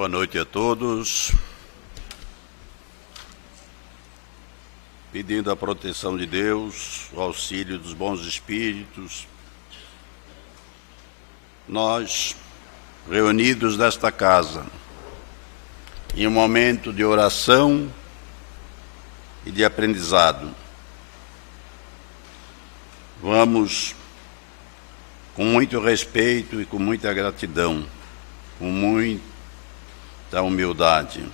Boa noite a todos. Pedindo a proteção de Deus, o auxílio dos bons espíritos, nós, reunidos nesta casa, em um momento de oração e de aprendizado, vamos, com muito respeito e com muita gratidão, com muita humildade,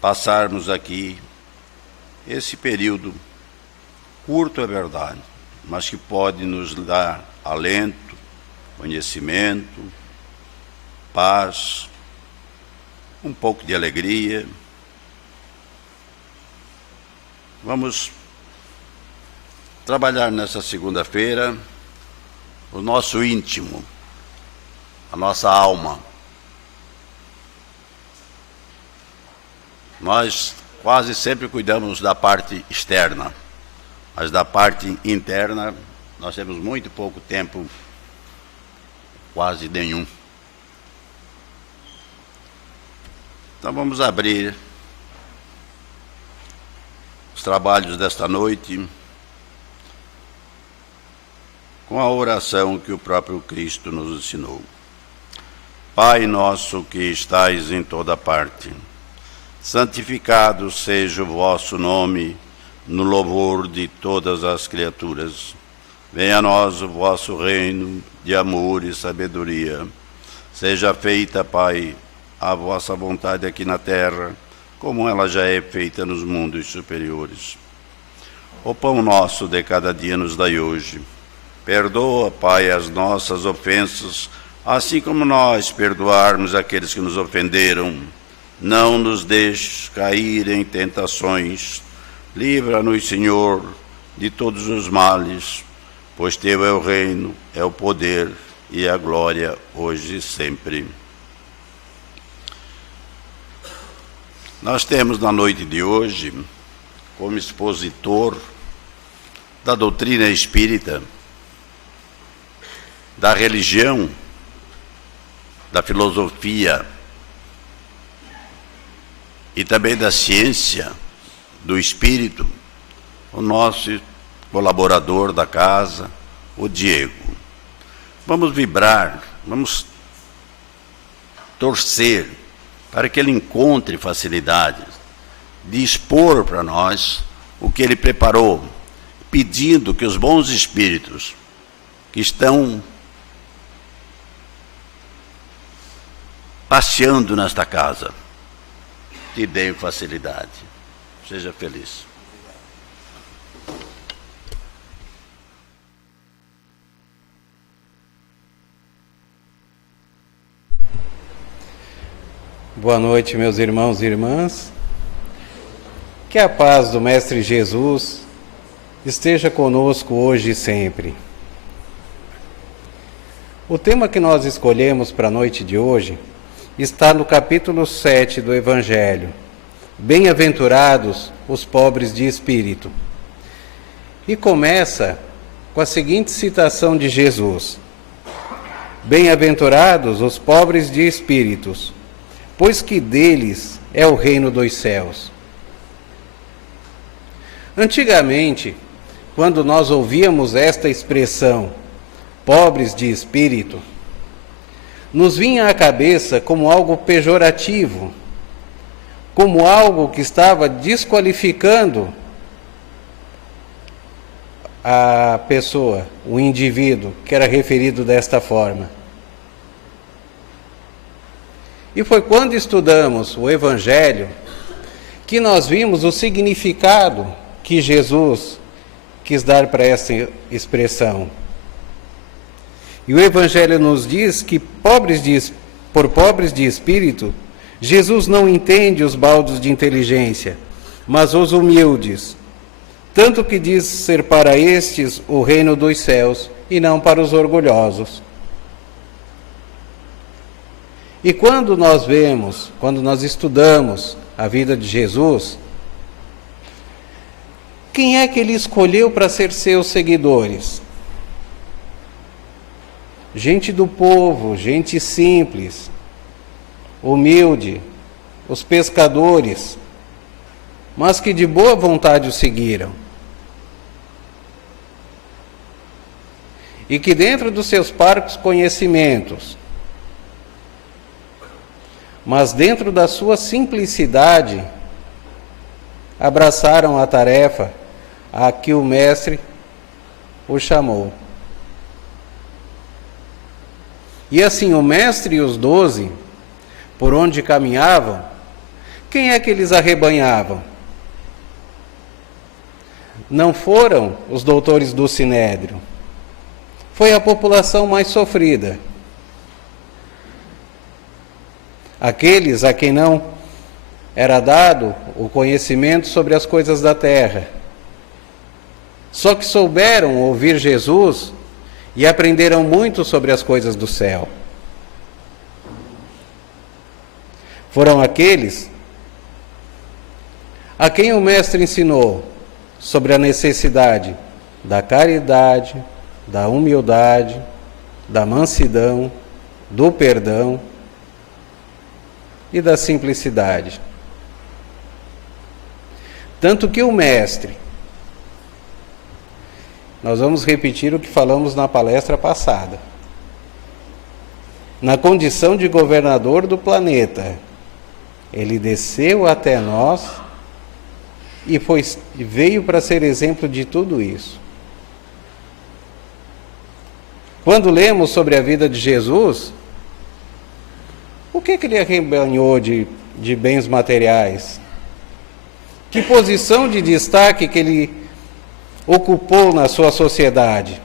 passarmos aqui esse período curto, é verdade, mas que pode nos dar alento, conhecimento, paz, um pouco de alegria. Vamos trabalhar nessa segunda-feira o nosso íntimo, a nossa alma. Nós quase sempre cuidamos da parte externa, mas da parte interna nós temos muito pouco tempo, quase nenhum. Então vamos abrir os trabalhos desta noite com a oração que o próprio Cristo nos ensinou. Pai nosso que estais em toda parte, santificado seja o vosso nome, no louvor de todas as criaturas. Venha a nós o vosso reino de amor e sabedoria. Seja feita, Pai, a vossa vontade aqui na terra, como ela já é feita nos mundos superiores. O pão nosso de cada dia nos dai hoje. Perdoa, Pai, as nossas ofensas, assim como nós perdoarmos aqueles que nos ofenderam. Não nos deixes cair em tentações. Livra-nos, Senhor, de todos os males, pois teu é o reino, é o poder e a glória, hoje e sempre. Nós temos na noite de hoje, como expositor da doutrina espírita, da religião, da filosofia e também da ciência do espírito, o nosso colaborador da casa, o Diego. Vamos vibrar, vamos torcer para que ele encontre facilidade de expor para nós o que ele preparou, pedindo que os bons espíritos que estão passeando nesta casa te deem facilidade. Seja feliz. Boa noite, meus irmãos e irmãs. Que a paz do Mestre Jesus esteja conosco hoje e sempre. O tema que nós escolhemos para a noite de hoje está no capítulo 7 do Evangelho. Bem-aventurados os pobres de espírito. E começa com a seguinte citação de Jesus: Bem-aventurados os pobres de espíritos, pois que deles é o reino dos céus. Antigamente, quando nós ouvíamos esta expressão, pobres de espírito, nos vinha à cabeça como algo pejorativo, como algo que estava desqualificando a pessoa, o indivíduo, que era referido desta forma. E foi quando estudamos o Evangelho que nós vimos o significado que Jesus quis dar para essa expressão. E o Evangelho nos diz que por pobres de espírito, Jesus não entende os baldos de inteligência, mas os humildes, tanto que diz ser para estes o reino dos céus e não para os orgulhosos. E quando nós estudamos a vida de Jesus, quem é que ele escolheu para ser seus seguidores? Gente do povo, gente simples, humilde, os pescadores, mas que de boa vontade o seguiram. E que dentro dos seus parcos conhecimentos, mas dentro da sua simplicidade, abraçaram a tarefa a que o Mestre o chamou. E assim o Mestre e os 12, por onde caminhavam, quem é que eles arrebanhavam? Não foram os doutores do Sinédrio, foi a população mais sofrida. Aqueles a quem não era dado o conhecimento sobre as coisas da terra, só que souberam ouvir Jesus e aprenderam muito sobre as coisas do céu. Foram aqueles a quem o Mestre ensinou sobre a necessidade da caridade, da humildade, da mansidão, do perdão e da simplicidade. Tanto que o Mestre, nós vamos repetir o que falamos na palestra passada, na condição de governador do planeta, ele desceu até nós e veio para ser exemplo de tudo isso. Quando lemos sobre a vida de Jesus, o que ele arrebanhou de bens materiais? Que posição de destaque que ele ocupou na sua sociedade?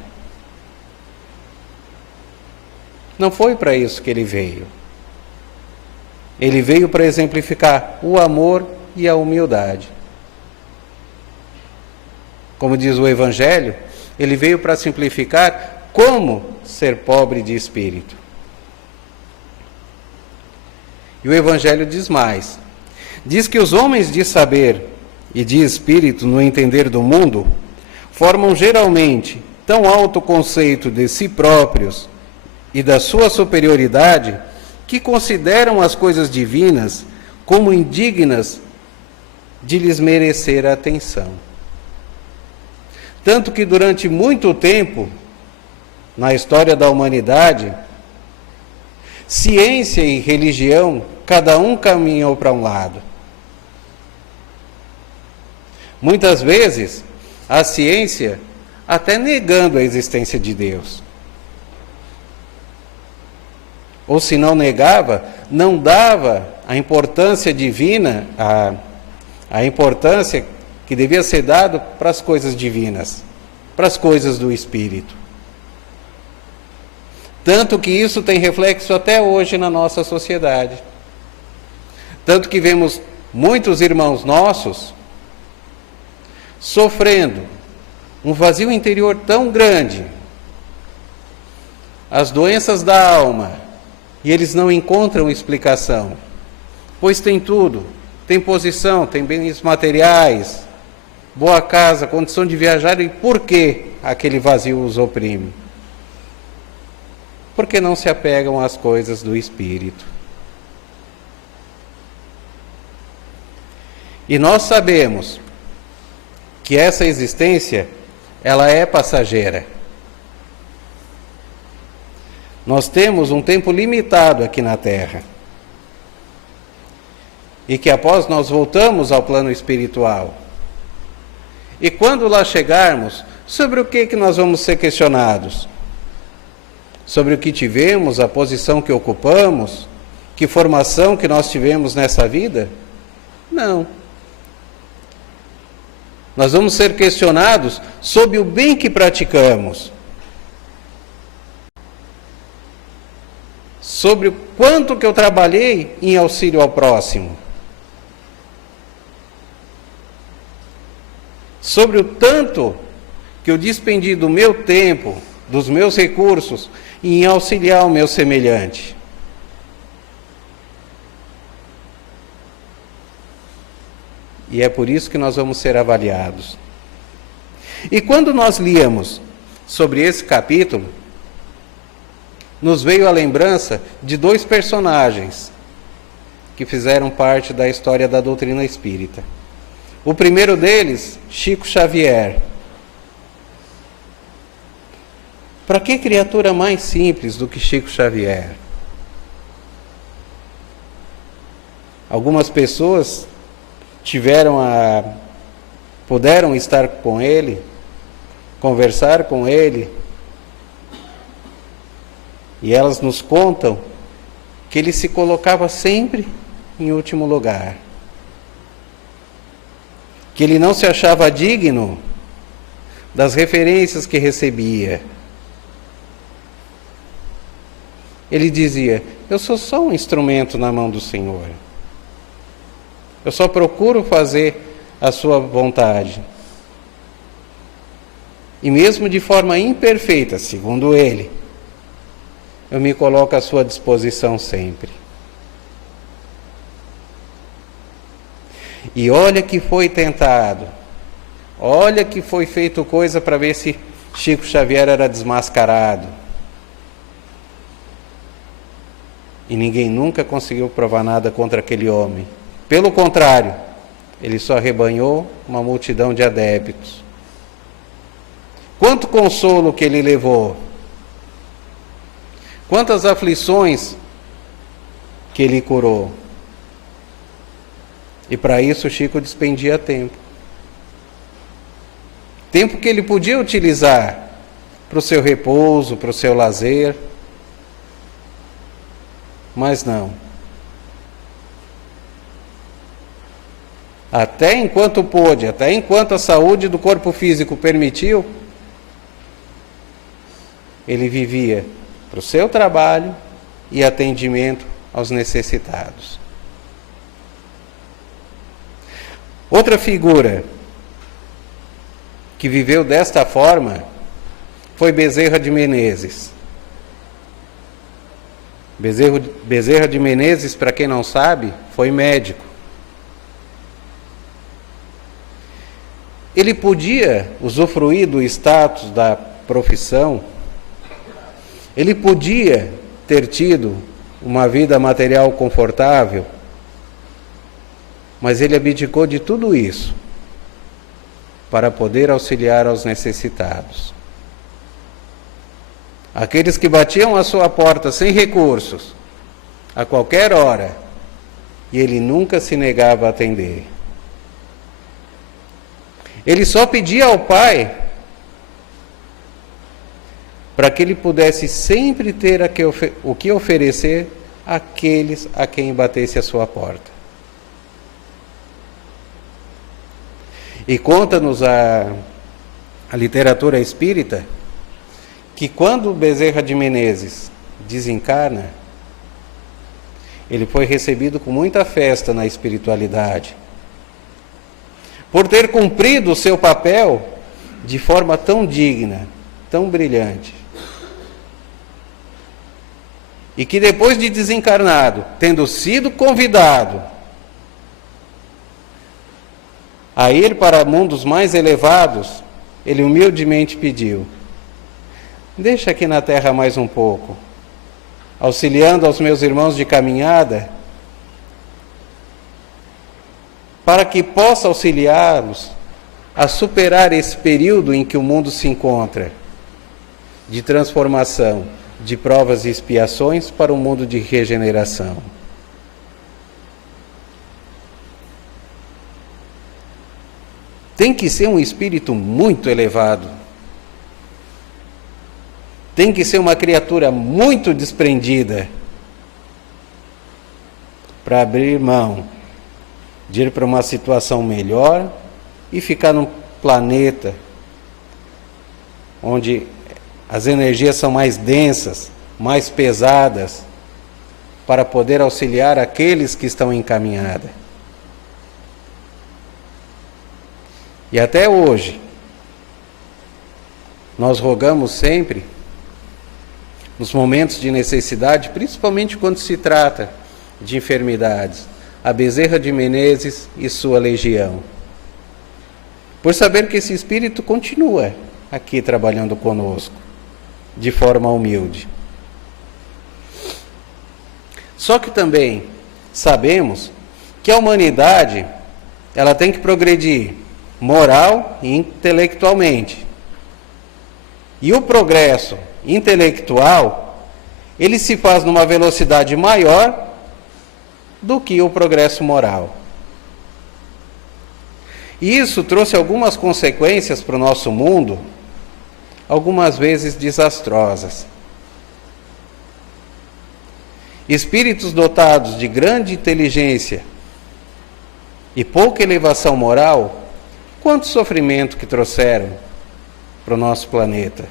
Não foi para isso que ele veio. Ele veio para exemplificar o amor e a humildade. Como diz o Evangelho, ele veio para simplificar como ser pobre de espírito. E o Evangelho diz mais. Diz que os homens de saber e de espírito no entender do mundo formam geralmente tão alto conceito de si próprios e da sua superioridade que consideram as coisas divinas como indignas de lhes merecer a atenção. Tanto que durante muito tempo, na história da humanidade, ciência e religião, cada um caminhou para um lado. Muitas vezes, a ciência até negando a existência de Deus. Ou se não negava, não dava a importância divina, a importância que devia ser dada para as coisas divinas, para as coisas do Espírito. Tanto que isso tem reflexo até hoje na nossa sociedade. Tanto que vemos muitos irmãos nossos sofrendo um vazio interior tão grande, as doenças da alma, e eles não encontram explicação, pois tem tudo, tem posição, tem bens materiais, boa casa, condição de viajar, e por que aquele vazio os oprime? Porque não se apegam às coisas do Espírito. E nós sabemos que essa existência, ela é passageira. Nós temos um tempo limitado aqui na Terra. E que após nós voltamos ao plano espiritual. E quando lá chegarmos, sobre o que nós vamos ser questionados? Sobre o que tivemos, a posição que ocupamos, que formação que nós tivemos nessa vida? Não. Nós vamos ser questionados sobre o bem que praticamos, sobre o quanto que eu trabalhei em auxílio ao próximo, sobre o tanto que eu despendi do meu tempo, dos meus recursos, em auxiliar o meu semelhante. E é por isso que nós vamos ser avaliados. E quando nós líamos sobre esse capítulo, nos veio a lembrança de dois personagens que fizeram parte da história da doutrina espírita. O primeiro deles, Chico Xavier. Para que criatura mais simples do que Chico Xavier? Algumas pessoas puderam estar com ele, conversar com ele, e elas nos contam que ele se colocava sempre em último lugar, que ele não se achava digno das referências que recebia. Ele dizia: eu sou só um instrumento na mão do Senhor. Eu só procuro fazer a sua vontade. E mesmo de forma imperfeita, segundo ele, eu me coloco à sua disposição sempre. E olha que foi tentado, olha que foi feito coisa para ver se Chico Xavier era desmascarado. E ninguém nunca conseguiu provar nada contra aquele homem. Pelo contrário, ele só arrebanhou uma multidão de adeptos. Quanto consolo que ele levou! Quantas aflições que ele curou! E para isso Chico despendia tempo. Tempo que ele podia utilizar para o seu repouso, para o seu lazer. Mas não. Até enquanto pôde, até enquanto a saúde do corpo físico permitiu, ele vivia para o seu trabalho e atendimento aos necessitados. Outra figura que viveu desta forma foi Bezerra de Menezes. Bezerra de Menezes, para quem não sabe, foi médico. Ele podia usufruir do status da profissão, ele podia ter tido uma vida material confortável, mas ele abdicou de tudo isso para poder auxiliar aos necessitados. Aqueles que batiam à sua porta sem recursos, a qualquer hora, e ele nunca se negava a atender. Ele só pedia ao Pai para que ele pudesse sempre ter o que oferecer àqueles a quem batesse a sua porta. E conta-nos a literatura espírita que quando Bezerra de Menezes desencarna, ele foi recebido com muita festa na espiritualidade, por ter cumprido o seu papel de forma tão digna, tão brilhante. E que depois de desencarnado, tendo sido convidado a ir para mundos mais elevados, ele humildemente pediu: deixa aqui na terra mais um pouco, auxiliando aos meus irmãos de caminhada, para que possa auxiliá-los a superar esse período em que o mundo se encontra, de transformação, de provas e expiações para um mundo de regeneração. Tem que ser um espírito muito elevado. Tem que ser uma criatura muito desprendida para abrir mão de ir para uma situação melhor e ficar num planeta onde as energias são mais densas, mais pesadas, para poder auxiliar aqueles que estão em caminhada. E até hoje, nós rogamos sempre, nos momentos de necessidade, principalmente quando se trata de enfermidades, a Bezerra de Menezes e sua legião, por saber que esse espírito continua aqui trabalhando conosco, de forma humilde. Só que também, sabemos que a humanidade ela tem que progredir moral e intelectualmente. E o progresso intelectual, ele se faz numa velocidade maior do que o progresso moral. E isso trouxe algumas consequências para o nosso mundo, algumas vezes desastrosas. Espíritos dotados de grande inteligência e pouca elevação moral, quanto sofrimento que trouxeram para o nosso planeta.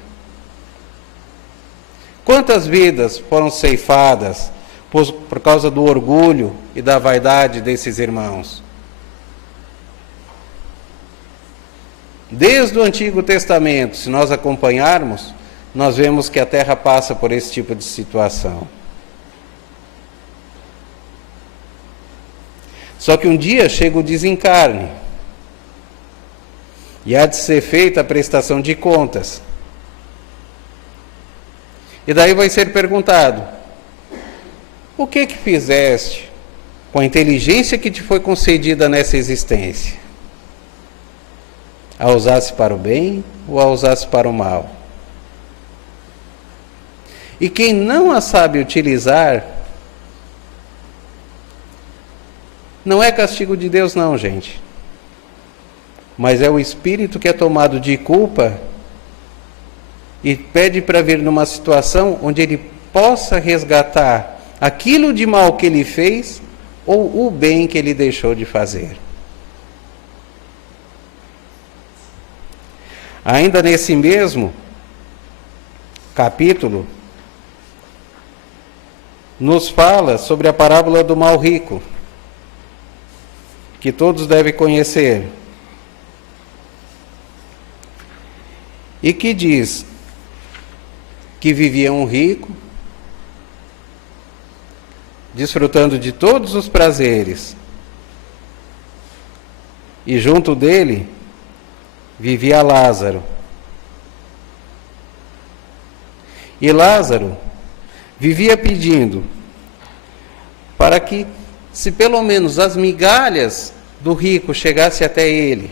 Quantas vidas foram ceifadas por causa do orgulho e da vaidade desses irmãos. Desde o Antigo Testamento, se nós acompanharmos, nós vemos que a Terra passa por esse tipo de situação. Só que um dia chega o desencarne, e há de ser feita a prestação de contas. E daí vai ser perguntado: o que fizeste com a inteligência que te foi concedida nessa existência? A usasse para o bem ou a usasse para o mal? E quem não a sabe utilizar, não é castigo de Deus não, gente. Mas é o espírito que é tomado de culpa e pede para vir numa situação onde ele possa resgatar aquilo de mal que ele fez ou o bem que ele deixou de fazer. Ainda nesse mesmo capítulo, nos fala sobre a parábola do mal rico, que todos devem conhecer, e que diz que vivia um rico, desfrutando de todos os prazeres, e junto dele vivia Lázaro. E Lázaro vivia pedindo para que, se pelo menos as migalhas do rico chegasse até ele,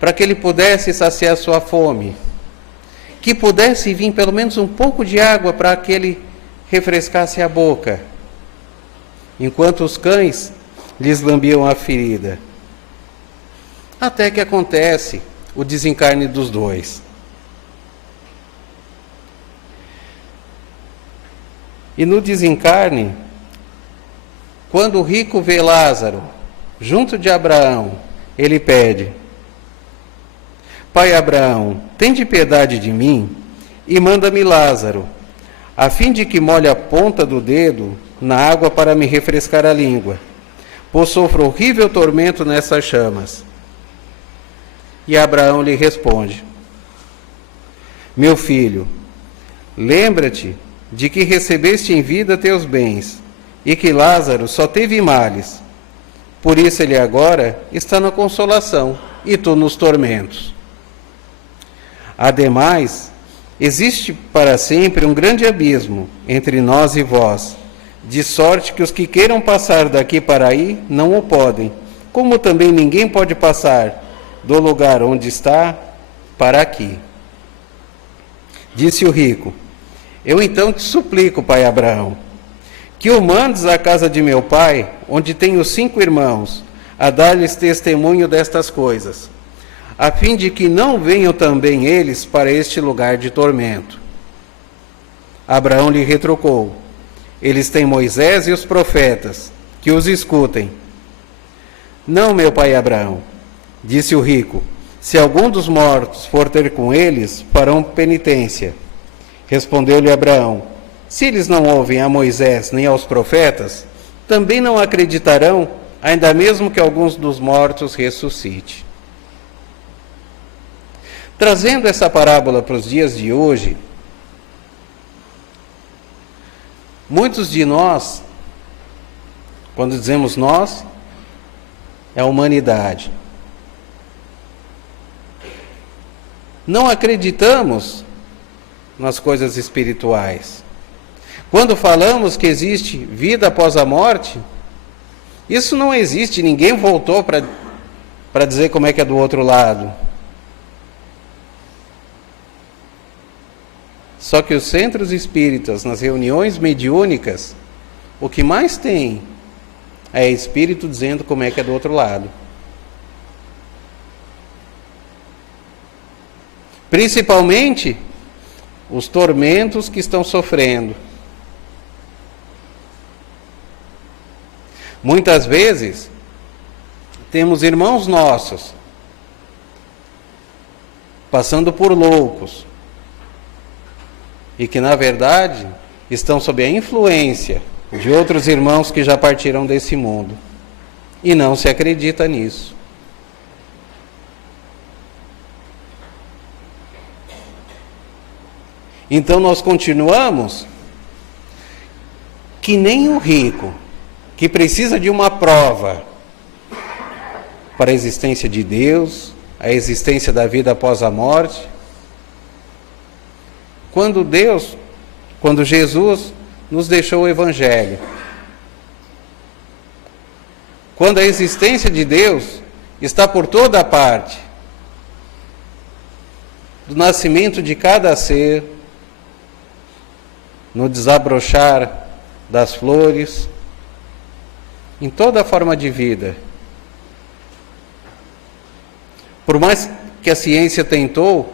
para que ele pudesse saciar sua fome, que pudesse vir pelo menos um pouco de água para que ele refrescasse a boca, enquanto os cães lhes lambiam a ferida. Até que acontece o desencarne dos dois. E no desencarne, quando o rico vê Lázaro junto de Abraão, ele pede: Pai Abraão, tende piedade de mim e manda-me Lázaro, a fim de que molhe a ponta do dedo na água para me refrescar a língua, pois sofro horrível tormento nessas chamas. E Abraão lhe responde: Meu filho, lembra-te de que recebeste em vida teus bens, e que Lázaro só teve males. Por isso ele agora está na consolação, e tu nos tormentos. Ademais, existe para sempre um grande abismo entre nós e vós, de sorte que os que queiram passar daqui para aí não o podem, como também ninguém pode passar do lugar onde está para aqui. Disse o rico: Eu então te suplico, pai Abraão, que o mandes à casa de meu pai, onde tenho 5 irmãos, a dar-lhes testemunho destas coisas, a fim de que não venham também eles para este lugar de tormento. Abraão lhe retrucou: Eles têm Moisés e os profetas, que os escutem. Não, meu pai Abraão, disse o rico, se algum dos mortos for ter com eles, farão penitência. Respondeu-lhe Abraão: Se eles não ouvem a Moisés nem aos profetas, também não acreditarão, ainda mesmo que alguns dos mortos ressuscite. Trazendo essa parábola para os dias de hoje, muitos de nós, quando dizemos nós, é a humanidade, não acreditamos nas coisas espirituais. Quando falamos que existe vida após a morte, isso não existe, ninguém voltou para dizer como é que é do outro lado. Só que os centros espíritas, nas reuniões mediúnicas, o que mais tem é espírito dizendo como é que é do outro lado. Principalmente os tormentos que estão sofrendo. Muitas vezes, temos irmãos nossos passando por loucos e que, na verdade, estão sob a influência de outros irmãos que já partiram desse mundo. E não se acredita nisso. Então nós continuamos que nem o rico, que precisa de uma prova para a existência de Deus, a existência da vida após a morte. Quando Jesus nos deixou o Evangelho, quando a existência de Deus está por toda parte, do nascimento de cada ser, no desabrochar das flores, em toda a forma de vida. Por mais que a ciência tentou,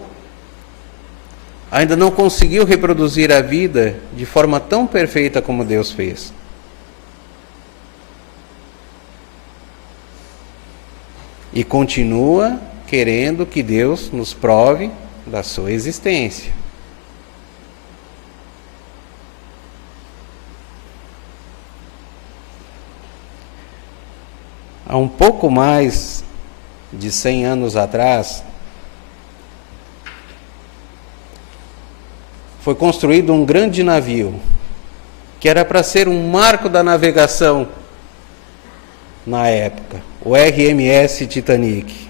ainda não conseguiu reproduzir a vida de forma tão perfeita como Deus fez. E continua querendo que Deus nos prove da sua existência. Há um pouco mais de 100 anos atrás, foi construído um grande navio, que era para ser um marco da navegação na época, o RMS Titanic.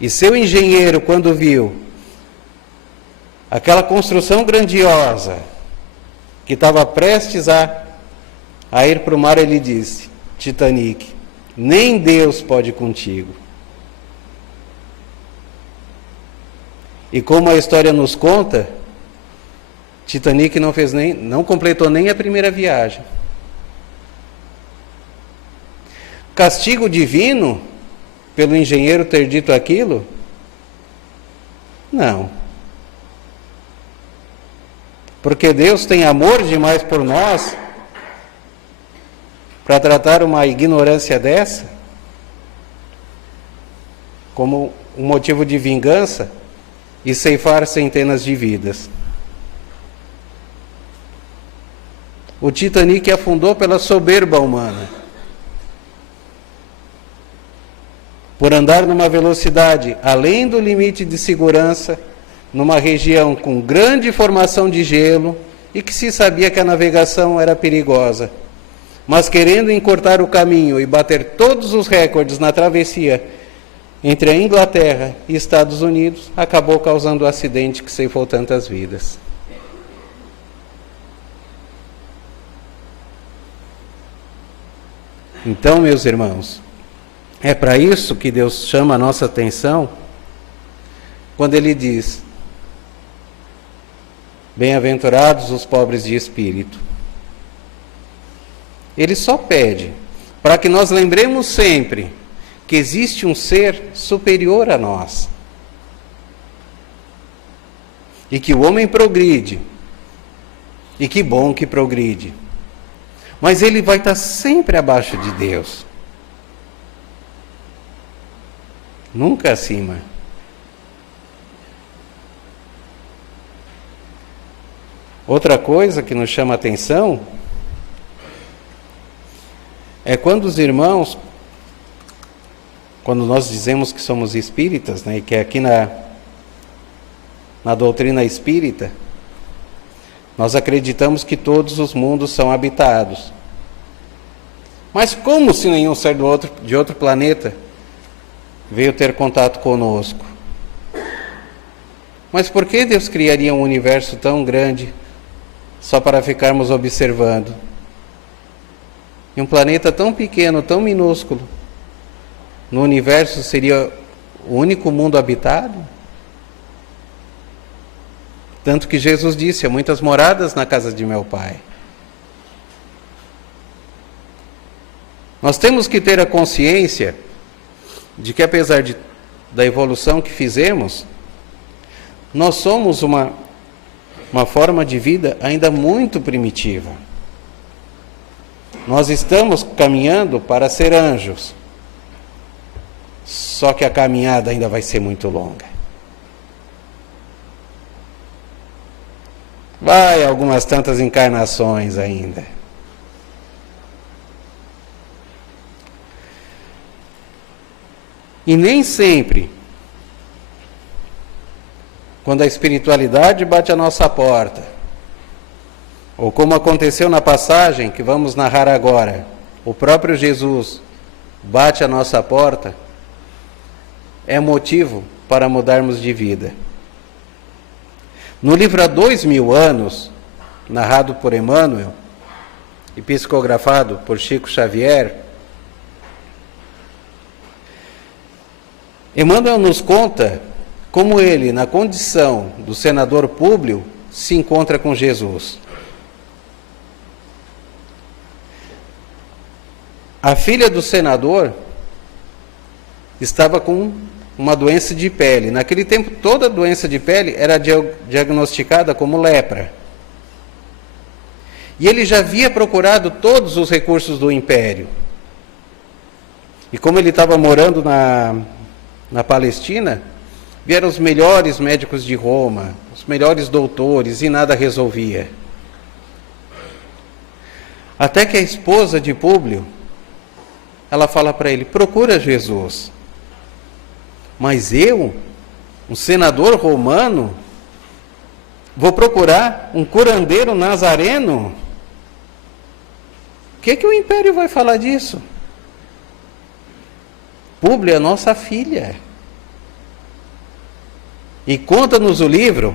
E seu engenheiro, quando viu aquela construção grandiosa, que estava prestes a ir para o mar, ele disse: Titanic, nem Deus pode contigo. E como a história nos conta, Titanic não completou nem a primeira viagem. Castigo divino pelo engenheiro ter dito aquilo? Não. Porque Deus tem amor demais por nós para tratar uma ignorância dessa como um motivo de vingança e ceifar centenas de vidas. O Titanic afundou pela soberba humana, por andar numa velocidade além do limite de segurança, numa região com grande formação de gelo e que se sabia que a navegação era perigosa. Mas querendo encurtar o caminho e bater todos os recordes na travessia entre a Inglaterra e Estados Unidos, acabou causando o acidente que ceifou tantas vidas. Então, meus irmãos, é para isso que Deus chama a nossa atenção quando Ele diz: bem-aventurados os pobres de espírito. Ele só pede para que nós lembremos sempre que existe um ser superior a nós. E que o homem progride. E que bom que progride. Mas ele vai estar sempre abaixo de Deus. Nunca acima. Outra coisa que nos chama a atenção é quando os irmãos, quando nós dizemos que somos espíritas, né, e que aqui na doutrina espírita, nós acreditamos que todos os mundos são habitados. Mas como se nenhum ser de outro planeta veio ter contato conosco? Mas por que Deus criaria um universo tão grande só para ficarmos observando. E um planeta tão pequeno, tão minúsculo, no universo seria o único mundo habitado? Tanto que Jesus disse: há muitas moradas na casa de meu Pai. Nós temos que ter a consciência de que, apesar da evolução que fizemos, nós somos uma forma de vida ainda muito primitiva. Nós estamos caminhando para ser anjos, só que a caminhada ainda vai ser muito longa. Vai algumas tantas encarnações ainda. E nem sempre, quando a espiritualidade bate à nossa porta, ou como aconteceu na passagem que vamos narrar agora, o próprio Jesus bate à nossa porta, é motivo para mudarmos de vida. No livro Há 2000 anos, narrado por Emmanuel e psicografado por Chico Xavier, Emmanuel nos conta como ele, na condição do senador Públio, se encontra com Jesus. A filha do senador estava com uma doença de pele. Naquele tempo, toda doença de pele era diagnosticada como lepra. E ele já havia procurado todos os recursos do império. E como ele estava morando na Palestina, vieram os melhores médicos de Roma, os melhores doutores, e nada resolvia. Até que a esposa de Públio, ela fala para ele: procura Jesus. Mas eu, um senador romano, vou procurar um curandeiro nazareno? O que o império vai falar disso? Públio é nossa filha. E conta-nos o livro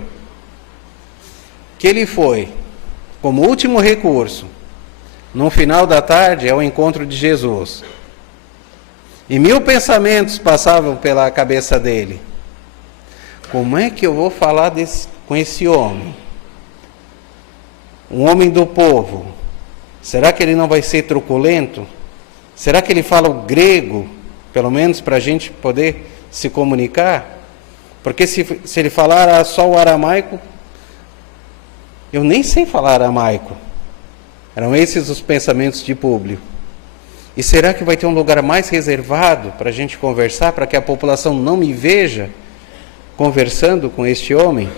que ele foi, como último recurso, no final da tarde, ao encontro de Jesus. E 1000 pensamentos passavam pela cabeça dele. Como é que eu vou falar com esse homem? Um homem do povo. Será que ele não vai ser truculento? Será que ele fala o grego, pelo menos para a gente poder se comunicar? Porque se ele falar só o aramaico, eu nem sei falar aramaico. Eram esses os pensamentos de Públio. E será que vai ter um lugar mais reservado para a gente conversar, para que a população não me veja conversando com este homem?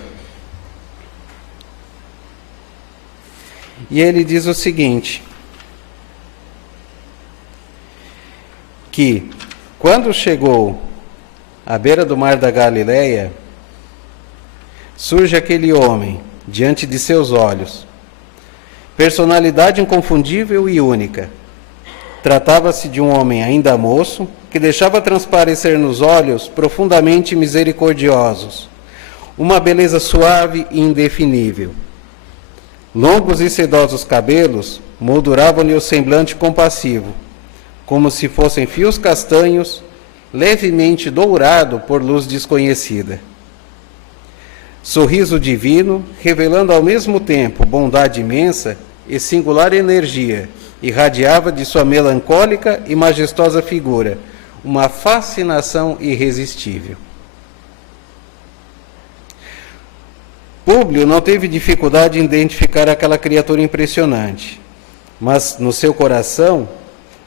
E ele diz o seguinte, que quando chegou à beira do mar da Galileia, surge aquele homem diante de seus olhos, personalidade inconfundível e única. Tratava-se de um homem ainda moço, que deixava transparecer nos olhos profundamente misericordiosos, uma beleza suave e indefinível. Longos e sedosos cabelos molduravam-lhe o semblante compassivo, como se fossem fios castanhos, levemente dourado por luz desconhecida. Sorriso divino, revelando ao mesmo tempo bondade imensa e singular energia, irradiava de sua melancólica e majestosa figura uma fascinação irresistível. Públio não teve dificuldade em identificar aquela criatura impressionante, mas no seu coração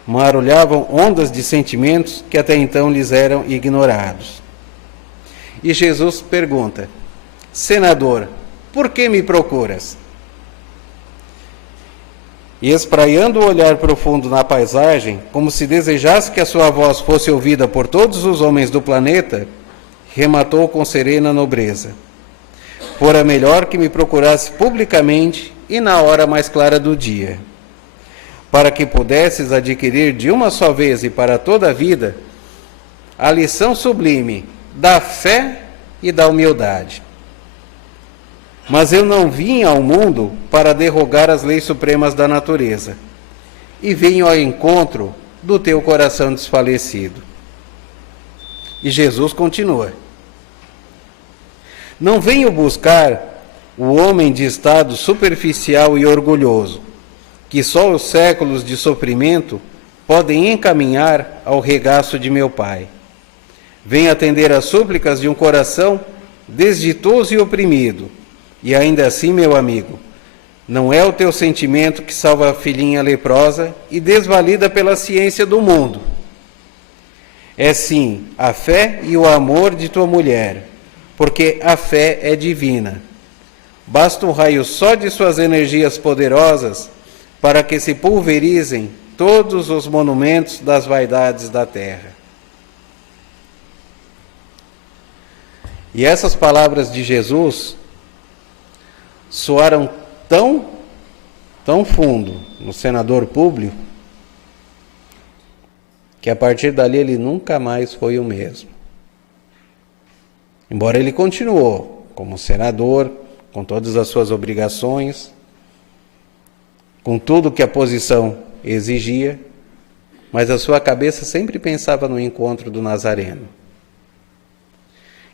marulhavam ondas de sentimentos que até então lhes eram ignorados. E Jesus pergunta: senador, por que me procuras? E espraiando o olhar profundo na paisagem, como se desejasse que a sua voz fosse ouvida por todos os homens do planeta, rematou com serena nobreza: fora melhor que me procurasse publicamente e na hora mais clara do dia, para que pudesses adquirir de uma só vez e para toda a vida a lição sublime da fé e da humildade. Mas eu não vim ao mundo para derrogar as leis supremas da natureza, e venho ao encontro do teu coração desfalecido. E Jesus continua: não venho buscar o homem de estado superficial e orgulhoso, que só os séculos de sofrimento podem encaminhar ao regaço de meu Pai. Venho atender às súplicas de um coração desditoso e oprimido. E ainda assim, meu amigo, não é o teu sentimento que salva a filhinha leprosa e desvalida pela ciência do mundo. É sim a fé e o amor de tua mulher, porque a fé é divina. Basta um raio só de suas energias poderosas para que se pulverizem todos os monumentos das vaidades da terra. E essas palavras de Jesus soaram tão fundo no senador Públio, que a partir dali ele nunca mais foi o mesmo. Embora ele continuou como senador, com todas as suas obrigações, com tudo que a posição exigia, mas a sua cabeça sempre pensava no encontro do Nazareno.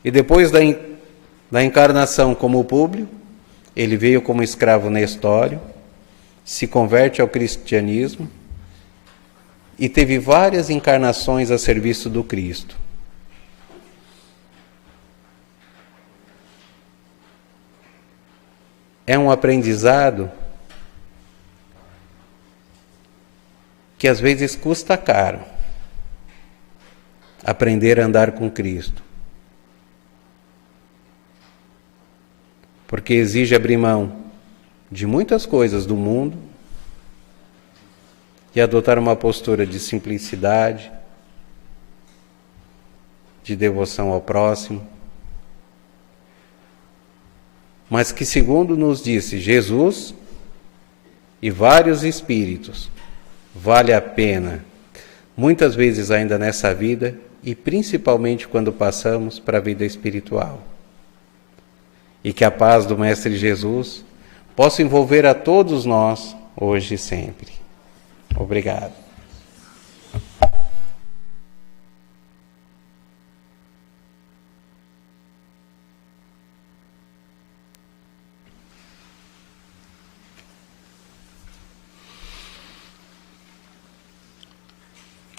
E depois da encarnação como Públio, ele veio como escravo Nestório, se converte ao cristianismo e teve várias encarnações a serviço do Cristo. É um aprendizado que às vezes custa caro, aprender a andar com Cristo. Porque exige abrir mão de muitas coisas do mundo e adotar uma postura de simplicidade, de devoção ao próximo, mas que, segundo nos disse Jesus e vários espíritos, vale a pena, muitas vezes ainda nessa vida e principalmente quando passamos para a vida espiritual. E que a paz do Mestre Jesus possa envolver a todos nós, hoje e sempre. Obrigado.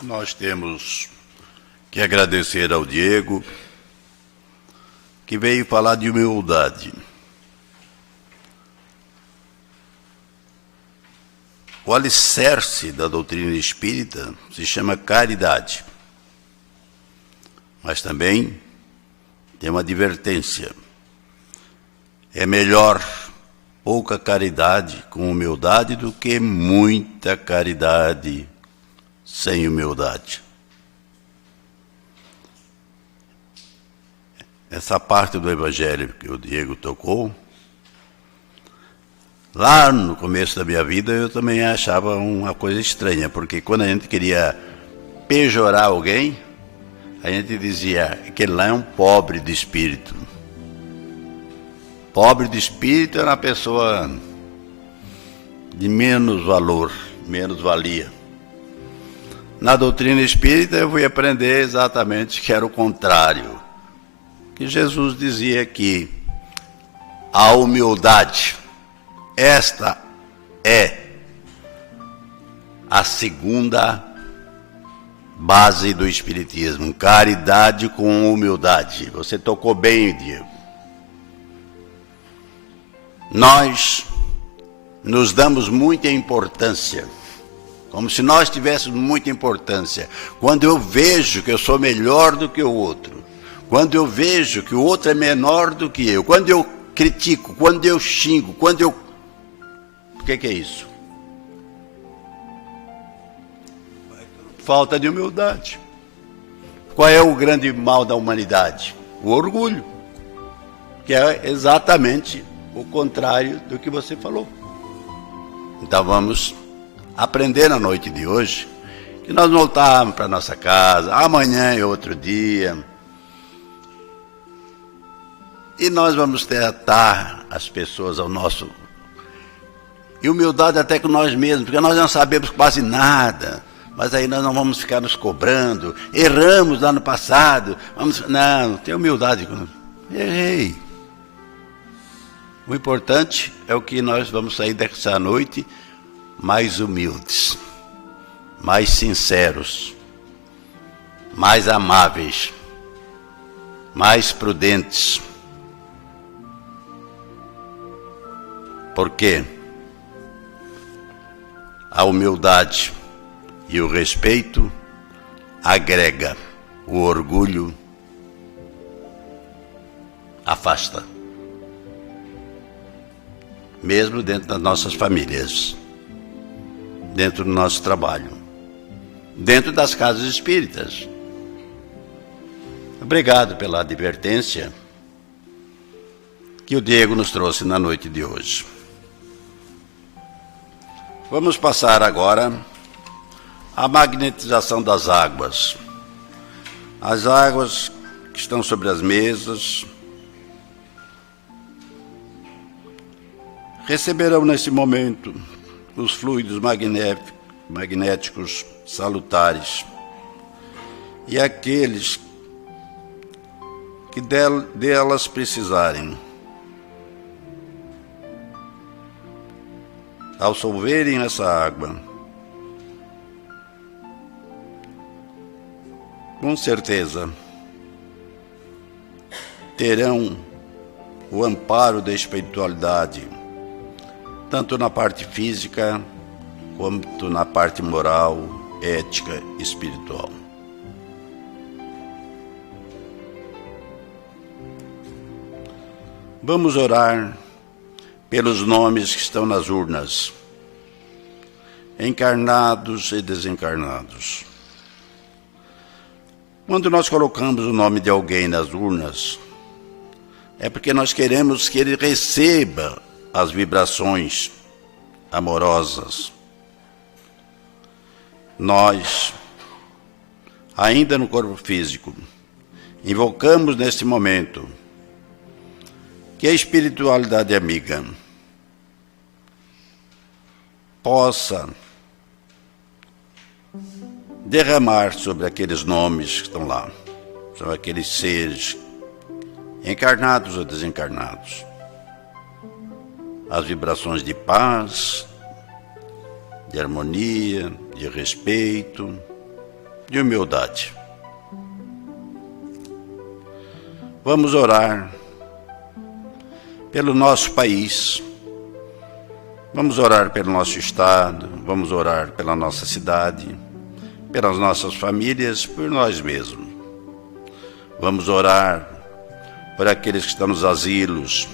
Nós temos que agradecer ao Diego, que veio falar de humildade. O alicerce da doutrina espírita se chama caridade. Mas também tem uma advertência. É melhor pouca caridade com humildade do que muita caridade sem humildade. Essa parte do Evangelho que o Diego tocou, lá no começo da minha vida eu também achava uma coisa estranha, porque quando a gente queria pejorar alguém, a gente dizia que ele lá é um pobre de espírito. Pobre de espírito era uma pessoa de menos valor, menos valia. Na doutrina espírita eu fui aprender exatamente que era o contrário. Que Jesus dizia que a humildade, esta é a segunda base do Espiritismo, caridade com humildade. Você tocou bem, Diego. Nós nos damos muita importância, como se nós tivéssemos muita importância. Quando eu vejo que eu sou melhor do que o outro, quando eu vejo que o outro é menor do que eu, quando eu critico, quando eu xingo, quando eu... O que é isso? Falta de humildade. Qual é o grande mal da humanidade? O orgulho, que é exatamente o contrário do que você falou. Então vamos aprender na noite de hoje que nós voltarmos para nossa casa, amanhã é outro dia. E nós vamos tratar as pessoas ao nosso... E humildade até com nós mesmos, porque nós não sabemos quase nada. Mas aí nós não vamos ficar nos cobrando. Erramos lá no passado. Não, tem humildade. Errei. O importante é o que nós vamos sair dessa noite mais humildes, mais sinceros, mais amáveis, mais prudentes. Por quê? A humildade e o respeito agrega, o orgulho afasta. Mesmo dentro das nossas famílias, dentro do nosso trabalho, dentro das casas espíritas. Obrigado pela advertência que o Diego nos trouxe na noite de hoje. Vamos passar agora à magnetização das águas. As águas que estão sobre as mesas receberão nesse momento os fluidos magnéticos salutares, e aqueles que delas precisarem, ao solverem essa água, com certeza terão o amparo da espiritualidade, tanto na parte física quanto na parte moral, ética e espiritual. Vamos orar pelos nomes que estão nas urnas, encarnados e desencarnados. Quando nós colocamos o nome de alguém nas urnas, é porque nós queremos que ele receba as vibrações amorosas. Nós, ainda no corpo físico, invocamos neste momento que a espiritualidade amiga possa derramar sobre aqueles nomes que estão lá, sobre aqueles seres, encarnados ou desencarnados, as vibrações de paz, de harmonia, de respeito, de humildade. Vamos orar pelo nosso país, vamos orar pelo nosso estado, vamos orar pela nossa cidade, pelas nossas famílias, por nós mesmos. Vamos orar por aqueles que estão nos asilos,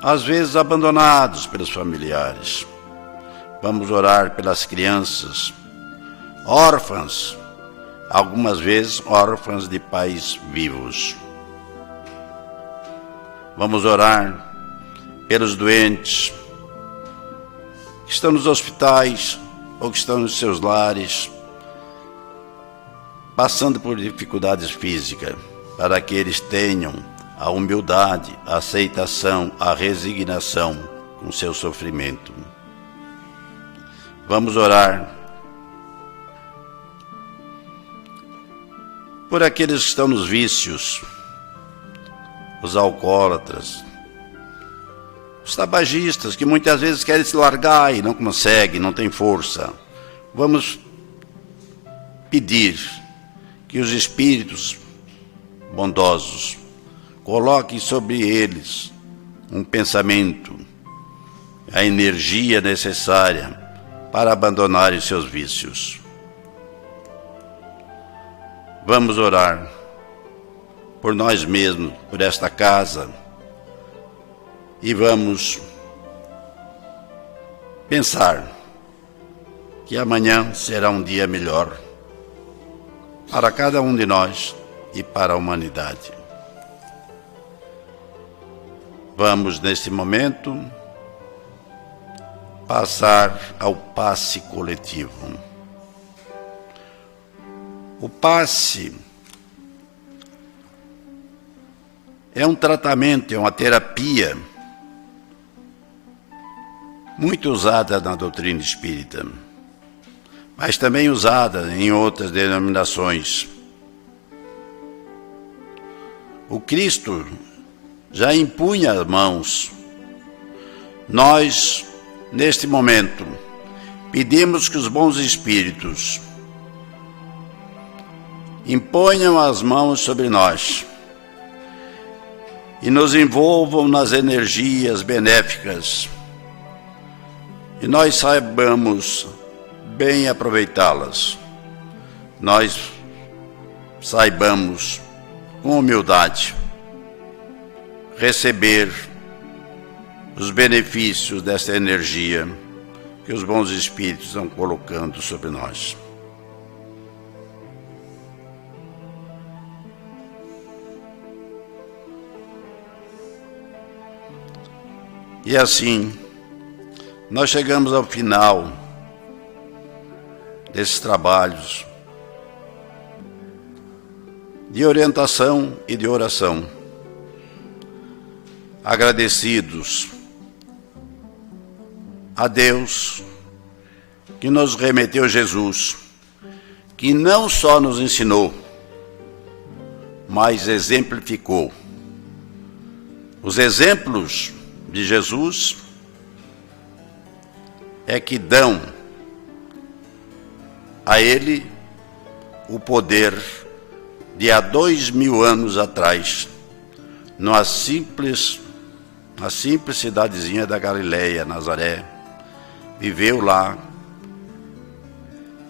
às vezes abandonados pelos familiares. Vamos orar pelas crianças, órfãs, algumas vezes órfãs de pais vivos. Vamos orar pelos doentes que estão nos hospitais ou que estão nos seus lares, passando por dificuldades físicas, para que eles tenham a humildade, a aceitação, a resignação com seu sofrimento. Vamos orar por aqueles que estão nos vícios, os alcoólatras, os tabagistas, que muitas vezes querem se largar e não conseguem, não têm força. Vamos pedir que os espíritos bondosos coloquem sobre eles um pensamento, a energia necessária para abandonarem seus vícios. Vamos orar por nós mesmos, por esta casa, e vamos pensar que amanhã será um dia melhor para cada um de nós e para a humanidade. Vamos, neste momento, passar ao passe coletivo. O passe É um tratamento, é uma terapia muito usada na doutrina espírita, mas também usada em outras denominações. O Cristo já impunha as mãos. Nós, neste momento, pedimos que os bons espíritos imponham as mãos sobre nós e nos envolvam nas energias benéficas e nós saibamos bem aproveitá-las. Nós saibamos, com humildade, receber os benefícios dessa energia que os bons espíritos estão colocando sobre nós. E assim, nós chegamos ao final desses trabalhos de orientação e de oração, agradecidos a Deus que nos remeteu Jesus, que não só nos ensinou, mas exemplificou. Os exemplos de Jesus é que dão a ele o poder de há 2000 anos atrás, numa simples cidadezinha da Galileia, Nazaré, viveu lá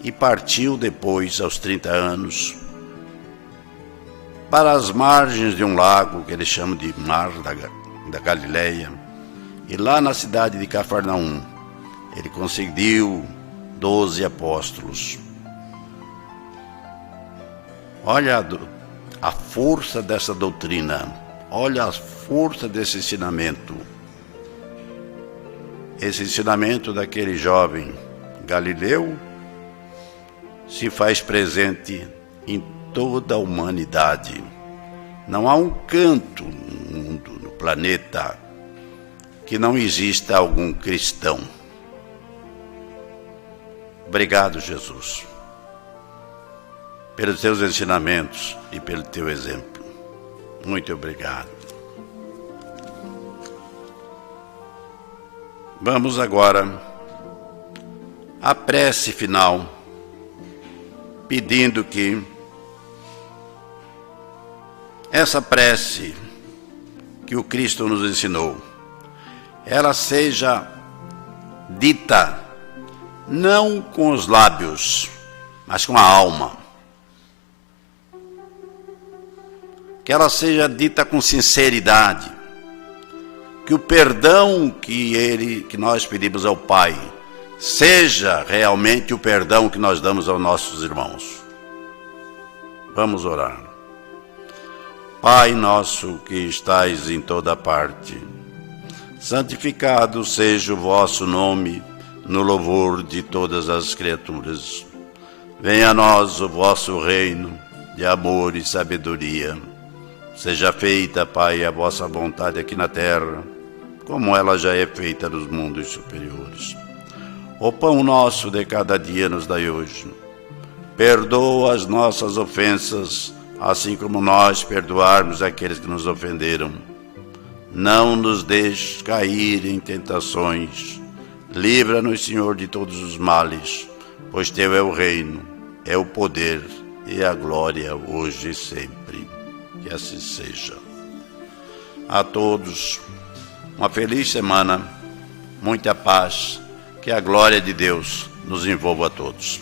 e partiu depois, aos 30 anos, para as margens de um lago que eles chamam de Mar da Galileia, e lá na cidade de Cafarnaum, ele conseguiu 12 apóstolos. Olha a força dessa doutrina, olha a força desse ensinamento. Esse ensinamento daquele jovem Galileu se faz presente em toda a humanidade. Não há um canto no mundo, no planeta, que não exista algum cristão. Obrigado, Jesus, pelos teus ensinamentos e pelo teu exemplo. Muito obrigado. Vamos agora à prece final, pedindo que essa prece que o Cristo nos ensinou, ela seja dita não com os lábios, mas com a alma. Que ela seja dita com sinceridade. Que o perdão que nós pedimos ao Pai seja realmente o perdão que nós damos aos nossos irmãos. Vamos orar. Pai nosso que estais em toda parte, santificado seja o vosso nome no louvor de todas as criaturas. Venha a nós o vosso reino de amor e sabedoria. Seja feita, Pai, a vossa vontade aqui na terra, como ela já é feita nos mundos superiores. O pão nosso de cada dia nos dai hoje. Perdoa as nossas ofensas, assim como nós perdoarmos aqueles que nos ofenderam. Não nos deixes cair em tentações. Livra-nos, Senhor, de todos os males, pois teu é o reino, é o poder e a glória hoje e sempre. Que assim seja. A todos, uma feliz semana, muita paz, que a glória de Deus nos envolva a todos.